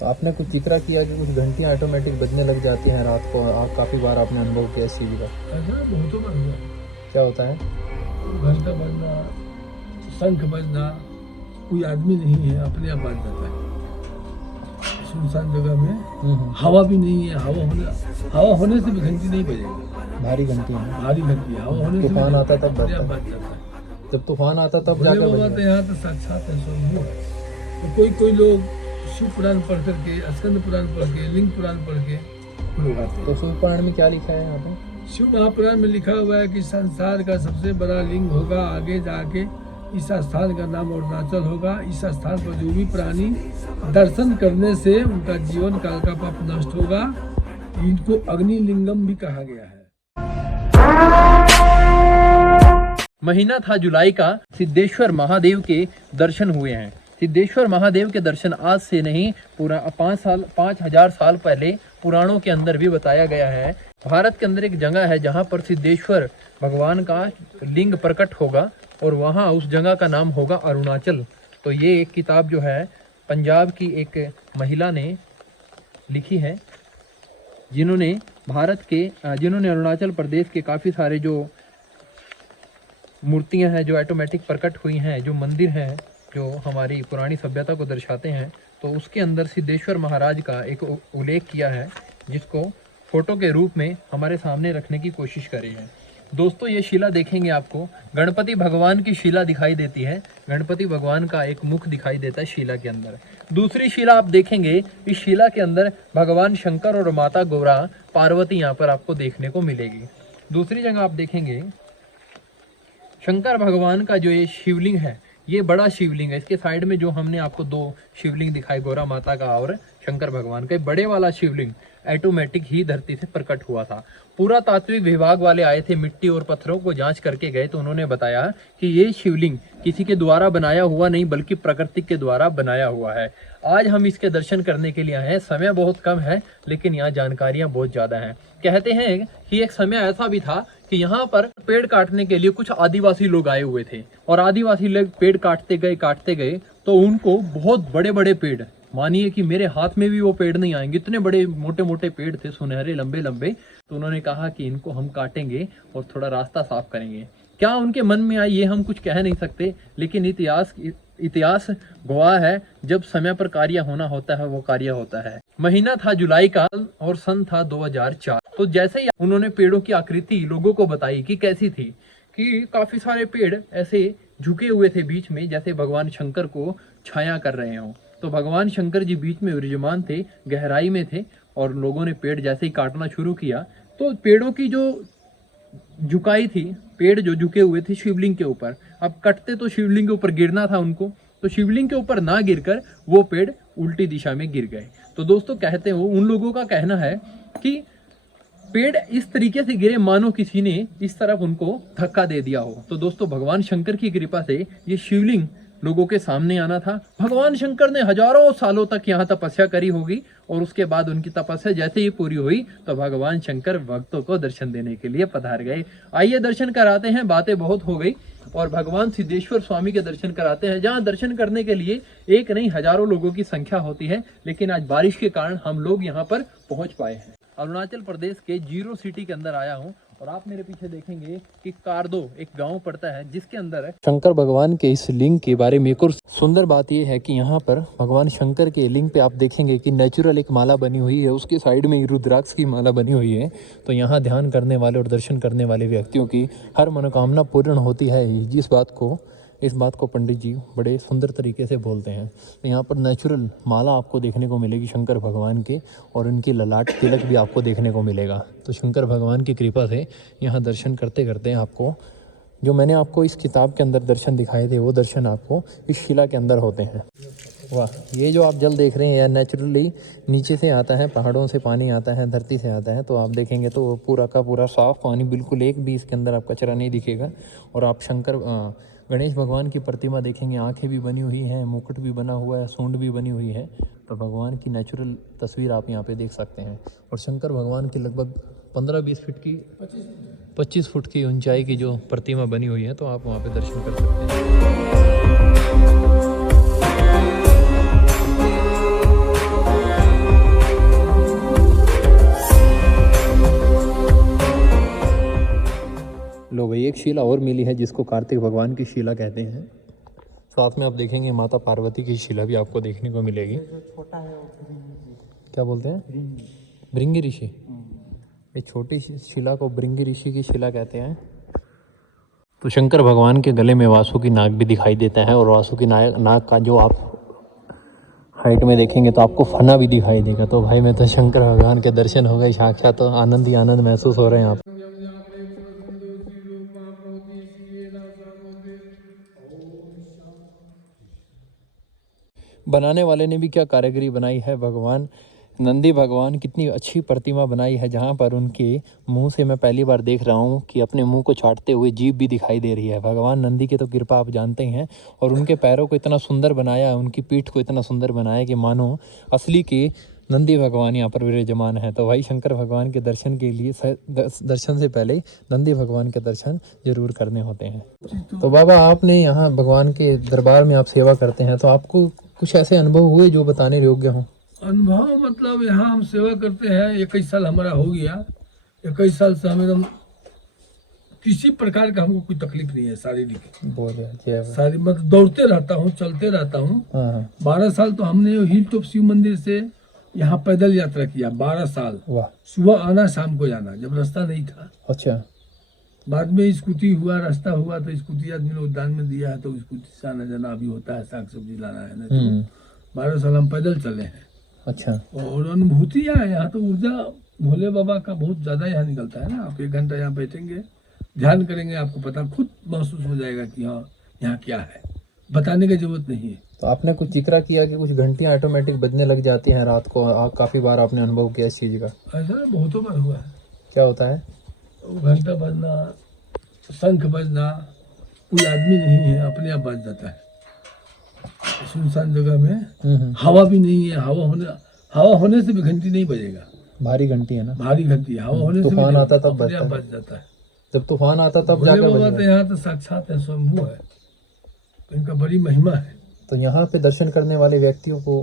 तो आपने कुछ जिक्र किया कि कुछ घंटियाँ ऑटोमेटिक बजने लग जाती हैं रात को, काफ़ी बार आपने अनुभव किया इस चीज़ का। ऐसा बहुतों बार हुआ। क्या होता है? घंटा बजना, शंख बजना, कोई आदमी नहीं है, अपने आप बज जाता है। सुनसान जगह में हवा भी नहीं है, हवा होने से भी घंटी नहीं बजेगी। भारी घंटियाँ हैं। भारी घंटी है, हवा होने से तूफान आता तब अपने आप बजता बज जाता है। जब तूफान आता तब भोले जाकर बाबा तो बजेगा। यहाँ तो साक्षात है स्वयं। तो कोई लोग शिव पुराण पढ़ करके, स्कंद पुराण पढ़ के, लिंग पुराण पढ़ के लोग आते तो हैं। शिव पुराण में क्या लिखा है यहाँ पे? शिव महापुराण में लिखा हुआ है कि संसार का सबसे बड़ा लिंग होगा, आगे जाके इस स्थान का नाम अरुणाचल होगा। इस स्थान पर जो भी प्राणी दर्शन करने से उनका जीवन काल का पाप नष्ट होगा। इनको अग्निलिंगम भी कहा गया है। महीना था जुलाई का, सिद्धेश्वर महादेव के दर्शन हुए हैं। सिद्धेश्वर महादेव के दर्शन आज से नहीं, पूरा 5,000 साल पहले पुराणों के अंदर भी बताया गया है। भारत के अंदर एक जगह है जहाँ पर सिद्धेश्वर भगवान का लिंग प्रकट होगा और वहाँ उस जगह का नाम होगा अरुणाचल। तो ये एक किताब जो है पंजाब की एक महिला ने लिखी है, जिन्होंने अरुणाचल प्रदेश के काफ़ी सारे जो मूर्तियां हैं जो ऑटोमेटिक प्रकट हुई हैं, जो मंदिर हैं जो हमारी पुरानी सभ्यता को दर्शाते हैं, तो उसके अंदर सिद्धेश्वर महाराज का एक उल्लेख किया है, जिसको फोटो के रूप में हमारे सामने रखने की कोशिश करी है। दोस्तों ये शिला देखेंगे आपको गणपति भगवान की शिला दिखाई देती है। गणपति भगवान का एक मुख दिखाई देता है शिला के अंदर। दूसरी शिला आप देखेंगे, इस शिला के अंदर भगवान शंकर और माता गौरा पार्वती यहाँ पर आपको देखने को मिलेगी। दूसरी जगह आप देखेंगे शंकर भगवान का जो ये शिवलिंग है, ये बड़ा शिवलिंग है। इसके साइड में जो हमने आपको 2 शिवलिंग दिखाई, गौरा माता का और शंकर भगवान का, बड़े वाला शिवलिंग ऑटोमेटिक ही धरती से प्रकट हुआ था। पूरा तात्विक विभाग वाले आए थे, मिट्टी और पत्थरों को जांच करके गए, तो उन्होंने बताया कि ये शिवलिंग किसी के द्वारा बनाया हुआ नहीं बल्कि प्रकृति के द्वारा बनाया हुआ है। आज हम इसके दर्शन करने के लिए आए हैं। समय बहुत कम है लेकिन यहाँ जानकारियाँ बहुत ज़्यादा हैं। कहते हैं कि एक समय ऐसा भी था कि यहाँ पर पेड़ काटने के लिए कुछ आदिवासी लोग आए हुए थे और आदिवासी लोग पेड़ काटते गए तो उनको बहुत बड़े बड़े पेड़, मानिए कि मेरे हाथ में भी वो पेड़ नहीं आएंगे, इतने बड़े मोटे मोटे पेड़ थे, सुनहरे लंबे लंबे। तो उन्होंने कहा कि इनको हम काटेंगे और थोड़ा रास्ता साफ करेंगे। क्या उनके मन में आई ये हम कुछ कह नहीं सकते, लेकिन इतिहास गवाह है, जब समय पर कार्य होना होता है वो कार्य होता है। महीना था जुलाई का और सन था 2004। तो जैसे ही उन्होंने पेड़ों की आकृति लोगों को बताई कि कैसी थी, कि काफी सारे पेड़ ऐसे झुके हुए थे बीच में, जैसे भगवान शंकर को छाया कर रहे हों। तो भगवान शंकर जी बीच में विराजमान थे, गहराई में थे, और लोगों ने पेड़ जैसे ही काटना शुरू किया तो पेड़ों की जो झुकाई थी, पेड़ जो झुके हुए थे शिवलिंग के ऊपर, अब कटते तो शिवलिंग के ऊपर गिरना था उनको, तो शिवलिंग के ऊपर ना गिरकर वो पेड़ उल्टी दिशा में गिर गए। तो दोस्तों कहते हो, उन लोगों का कहना है कि पेड़ इस तरीके से गिरे मानो किसी ने इस तरफ उनको धक्का दे दिया हो। तो दोस्तों भगवान शंकर की कृपा से ये शिवलिंग लोगों के सामने आना था। भगवान शंकर ने हजारों सालों तक यहाँ तपस्या करी होगी और उसके बाद उनकी तपस्या जैसे ही पूरी हुई तो भगवान शंकर भक्तों को दर्शन देने के लिए पधार गए। आइए दर्शन कराते हैं, बातें बहुत हो गई, और भगवान सिद्धेश्वर स्वामी के दर्शन कराते हैं, जहाँ दर्शन करने के लिए एक नहीं हजारों लोगों की संख्या होती है। लेकिन आज बारिश के कारण हम लोग यहाँ पर पहुँच पाए हैं। अरुणाचल प्रदेश के जीरो सिटी के अंदर आया हूँ और आप मेरे पीछे देखेंगे कि कारदो एक गांव पड़ता है, जिसके अंदर शंकर भगवान के इस लिंग के बारे में एक और सुंदर बात यह है कि यहाँ पर भगवान शंकर के लिंग पे आप देखेंगे कि नेचुरल एक माला बनी हुई है, उसके साइड में रुद्राक्ष की माला बनी हुई है। तो यहाँ ध्यान करने वाले और दर्शन करने वाले व्यक्तियों की हर मनोकामना पूर्ण होती है। इस बात को पंडित जी बड़े सुंदर तरीके से बोलते हैं। तो यहाँ पर नेचुरल माला आपको देखने को मिलेगी शंकर भगवान के, और उनकी ललाट तिलक भी आपको देखने को मिलेगा। तो शंकर भगवान की कृपा से यहाँ दर्शन करते करते आपको, जो मैंने आपको इस किताब के अंदर दर्शन दिखाए थे, वो दर्शन आपको इस शिला के अंदर होते हैं। वाह, ये जो आप जल देख रहे हैं यह नेचुरली नीचे से आता है, पहाड़ों से पानी आता है, धरती से आता है। तो आप देखेंगे तो पूरा का पूरा साफ पानी, बिल्कुल एक भी इसके अंदर आप कचरा नहीं दिखेगा। और आप गणेश भगवान की प्रतिमा देखेंगे, आंखें भी बनी हुई हैं, मुकुट भी बना हुआ है, सूंड भी बनी हुई है। तो भगवान की नेचुरल तस्वीर आप यहाँ पे देख सकते हैं। और शंकर भगवान की लगभग 15-20 फीट की 25 फुट की ऊंचाई की जो प्रतिमा बनी हुई है, तो आप वहाँ पे दर्शन कर सकते हैं। शिला और मिली है जिसको कार्तिक भगवान की शिला कहते हैं। साथ में आप देखेंगे माता पार्वती की शिला भी आपको देखने को मिलेगी। क्या बोलते हैं? भृंगी ऋषि। ये छोटी शिला को भृंगी ऋषि की शिला कहते हैं। तो शंकर भगवान के गले में वासुकी नाग भी दिखाई देता है, और वासुकी नाग का जो आप हाइट में देखेंगे तो आपको फना भी दिखाई देगा। तो भाई मैं तो शंकर भगवान के दर्शन हो गए साक्षात, तो आनंद ही आनंद महसूस हो रहे हैं आप। बनाने वाले ने भी क्या कारीगरी बनाई है। भगवान नंदी भगवान कितनी अच्छी प्रतिमा बनाई है, जहाँ पर उनके मुंह से मैं पहली बार देख रहा हूँ कि अपने मुंह को चाटते हुए जीभ भी दिखाई दे रही है। भगवान नंदी की तो कृपा आप जानते ही हैं, और उनके पैरों को इतना सुंदर बनाया, उनकी पीठ को इतना सुंदर बनाया कि मानो असली के नंदी भगवान यहाँ पर विराजमान है। तो भाई शंकर भगवान के दर्शन के लिए दर्शन से पहले नंदी भगवान के दर्शन जरूर करने होते हैं। तो बाबा आपने यहाँ भगवान के दरबार में आप सेवा करते हैं, तो आपको कुछ ऐसे अनुभव हुए जो बताने योग्य हों? अनुभव मतलब यहाँ हम सेवा करते हैं 21 साल हमारा हो गया। 21 साल से हम एकदम किसी प्रकार का हमको कोई तकलीफ नहीं है शारीरिक। सारी मतलब दौड़ते रहता हूँ, चलते रहता हूँ। 12 साल तो हमने हिल टॉप शिव मंदिर से यहाँ पैदल यात्रा किया। 12 साल सुबह आना शाम को जाना, जब रास्ता नहीं था। अच्छा। बाद में स्कूटी हुआ, रास्ता हुआ तो स्कूटी आदमी लोग दान में दिया है, तो स्कूटी से आना जाना अभी होता है, साग सब्जी लाना है। नहीं तो 12 साल हम पैदल चले हैं। अच्छा। और अनुभूतियाँ है यहाँ तो, ऊर्जा भोले बाबा का बहुत ज़्यादा यहाँ निकलता है ना। आप 1 घंटा यहाँ बैठेंगे, ध्यान करेंगे, आपको पता खुद महसूस हो जाएगा कि हाँ यहाँ क्या है, बताने की जरूरत नहीं है। तो आपने कुछ जिक्र किया कि कुछ घंटियाँ ऑटोमेटिक बजने लग जाती हैं रात को, काफ़ी बार आपने अनुभव किया इस चीज़ का? ऐसा बहुतों बार हुआ है। क्या होता है? घंटा बजना, शंख बजना, कोई आदमी नहीं है, अपने आप बज जाता है। सुनसान जगह में हवा भी नहीं है, हवा होने से भी घंटी नहीं बजेगा। भारी घंटी है ना? भारी घंटी, हवा होने से तूफान आता तब बज जाता है। जब तूफान आता तब जाकर बजेगा। तो यहाँ तो साक्षात है, स्वयंभू है, तो इनका बड़ी महिमा है। तो यहाँ पे दर्शन करने वाले व्यक्तियों को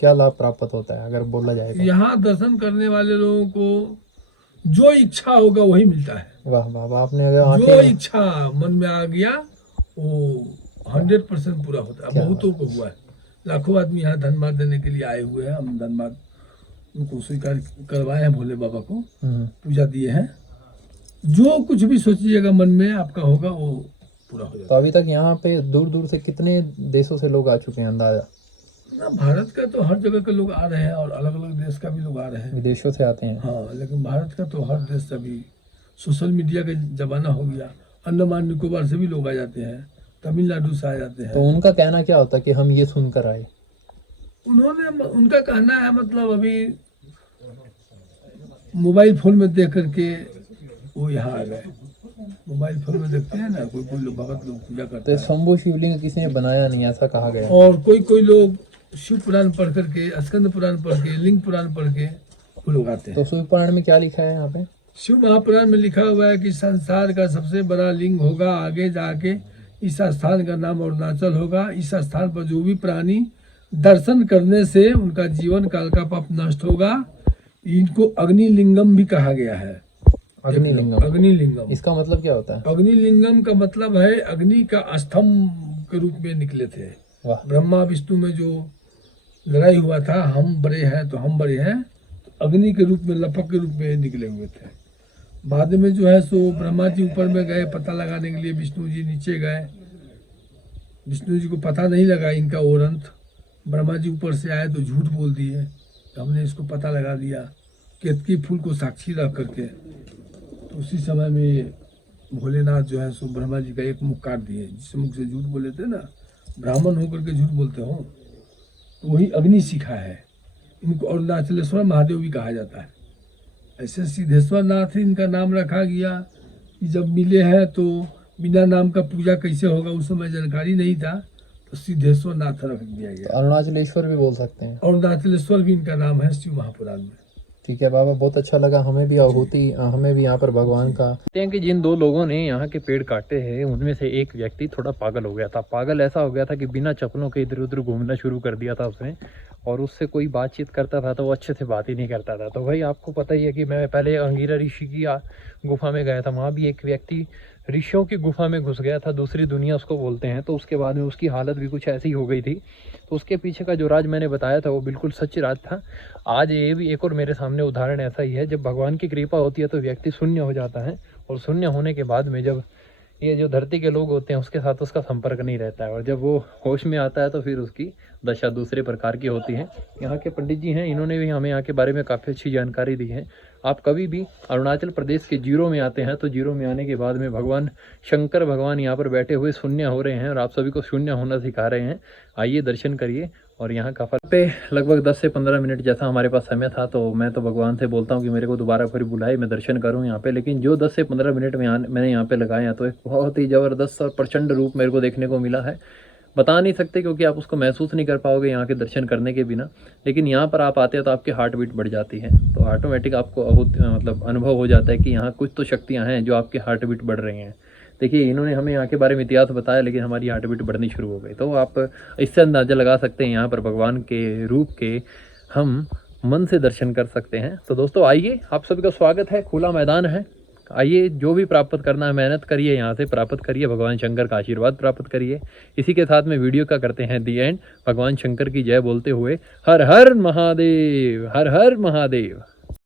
क्या लाभ प्राप्त होता है अगर बोला जाए तो? यहाँ दर्शन करने वाले लोगों को जो इच्छा होगा वही मिलता है। वाह वाह, आपने अगर जो इच्छा मन में आ गया वो 100% पूरा होता है। बहुतों को हुआ है, लाखों आदमी यहाँ धन्यवाद देने के लिए आए हुए हैं। हम धन्यवाद उनको स्वीकार करवाए हैं, भोले बाबा को पूजा दिए हैं। जो कुछ भी सोचिएगा मन में आपका होगा वो पूरा हो जाएगा। तो अभी तक यहाँ पे दूर दूर से कितने देशों से लोग आ चुके हैं अंदाजा? ना भारत का तो हर जगह के लोग आ रहे हैं, और अलग अलग देश का भी लोग आ रहे हैं। विदेशों से आते हैं? हाँ, लेकिन भारत का तो हर देश से भी सोशल मीडिया का जमाना हो गया। अंडमान निकोबार से भी लोग आ जाते हैं, तमिलनाडु से आ जाते हैं। तो उनका कहना क्या होता है कि हम ये सुनकर आए? उनका कहना है मतलब अभी मोबाइल फोन में देख करके वो यहाँ आ गए। मोबाइल फोन में देखते हैं ना, कोई लोग भगत लोग पूजा करते हैं। तो शंभू शिवलिंग किसी ने बनाया नहीं, ऐसा कहा गया। और कोई लोग शिव पुराण पढ़ करके, स्कंद पुराण पढ़ के, लिंग पुराण पढ़ के वो लोग आते हैं। तो शिव पुराण में क्या लिखा है यहाँ पे? शिव महापुराण में लिखा हुआ है कि संसार का सबसे बड़ा लिंग होगा, आगे जाके इस स्थान का नाम अरुणाचल होगा। इस स्थान पर जो भी प्राणी दर्शन करने से उनका जीवन काल का पाप नष्ट होगा। इनको अग्निलिंगम भी कहा गया है। अग्निलिंगम इसका मतलब क्या होता है? अग्निलिंगम का मतलब है अग्नि का स्तंभ के रूप में निकले थे। ब्रह्मा विष्णु में जो लड़ाई हुआ था, हम बड़े हैं तो हम बड़े हैं, तो अग्नि के रूप में, लपक के रूप में निकले हुए थे। बाद में जो है सो ब्रह्मा जी ऊपर में गए पता लगाने के लिए, विष्णु जी नीचे गए। विष्णु जी को पता नहीं लगा इनका ओरंत। ब्रह्मा जी ऊपर से आए तो झूठ बोल दिए, तो हमने इसको पता लगा दिया केतकी फूल को साक्षी रख करके। तो उसी समय में भोलेनाथ जो है सो ब्रह्मा जी का एक मुख काट दिए। जिस मुख से झूठ बोले थे ना, ब्राह्मण होकर के झूठ बोलते हो, तो वही अग्नि सीखा है। इनको अरुणाचलेश्वर महादेव भी कहा जाता है। ऐसे सिद्धेश्वर नाथ इनका नाम रखा गया कि जब मिले हैं तो बिना नाम का पूजा कैसे होगा, उस समय जानकारी नहीं था, तो सिद्धेश्वर नाथ रख दिया गया। तो अरुणाचलेश्वर भी बोल सकते हैं? अरुणाचलेश्वर भी इनका नाम है शिव महापुराण में। ठीक है बाबा, बहुत अच्छा लगा। हमें भी हमें भी यहाँ पर भगवान का कि जिन 2 लोगों ने यहाँ के पेड़ काटे हैं, उनमें से एक व्यक्ति थोड़ा पागल हो गया था। पागल ऐसा हो गया था कि बिना चप्पलों के इधर उधर घूमना शुरू कर दिया था उसने, और उससे कोई बातचीत करता था तो वो अच्छे से बात ही नहीं करता था। तो भाई आपको पता ही है कि मैं पहले अंगिरा ऋषि की गुफा में गया था, वहाँ भी एक व्यक्ति ऋषियों की गुफा में घुस गया था, दूसरी दुनिया उसको बोलते हैं। तो उसके बाद में उसकी हालत भी कुछ ऐसी हो गई थी। तो उसके पीछे का जो राज मैंने बताया था वो बिल्कुल सच राज था। आज ये भी एक और मेरे सामने उदाहरण ऐसा ही है। जब भगवान की कृपा होती है तो व्यक्ति शून्य हो जाता है, और शून्य होने के बाद में जब ये जो धरती के लोग होते हैं उसके साथ उसका संपर्क नहीं रहता है, और जब वो होश में आता है तो फिर उसकी दशा दूसरे प्रकार की होती है। यहाँ के पंडित जी हैं, इन्होंने भी हमें यहाँ के बारे में काफ़ी अच्छी जानकारी दी है। आप कभी भी अरुणाचल प्रदेश के जीरो में आते हैं तो जीरो में आने के बाद में भगवान शंकर भगवान यहाँ पर बैठे हुए शून्य हो रहे हैं, और आप सभी को शून्य होना सिखा रहे हैं। आइए दर्शन करिए। और यहाँ का फल पे लगभग 10 से 15 मिनट जैसा हमारे पास समय था, तो मैं तो भगवान से बोलता हूँ कि मेरे को दोबारा फिर बुलाए, मैं दर्शन करूँ यहाँ पे। लेकिन जो 10 से 15 मिनट में मैंने यहाँ पे लगाए हैं, तो एक बहुत ही ज़बरदस्त और प्रचंड रूप मेरे को देखने को मिला है। बता नहीं सकते क्योंकि आप उसको महसूस नहीं कर पाओगे यहाँ के दर्शन करने के बिना। लेकिन यहाँ पर आप आते हैं तो आपकी हार्ट बीट बढ़ जाती है, तो ऑटोमेटिक आपको मतलब अनुभव हो जाता है कि यहाँ कुछ तो शक्तियाँ हैं जो आपकी हार्ट बीट बढ़ रही हैं। देखिए, इन्होंने हमें यहाँ के बारे में इतिहास बताया, लेकिन हमारी हार्ट बीट बढ़नी शुरू हो गई। तो आप इससे अंदाज़ा लगा सकते हैं यहाँ पर भगवान के रूप के हम मन से दर्शन कर सकते हैं। तो दोस्तों आइए, आप सभी का स्वागत है, खुला मैदान है। आइए, जो भी प्राप्त करना है मेहनत करिए, यहाँ से प्राप्त करिए, भगवान शंकर का आशीर्वाद प्राप्त करिए। इसी के साथ में वीडियो का करते हैं दी एंड। भगवान शंकर की जय बोलते हुए हर हर महादेव, हर हर महादेव।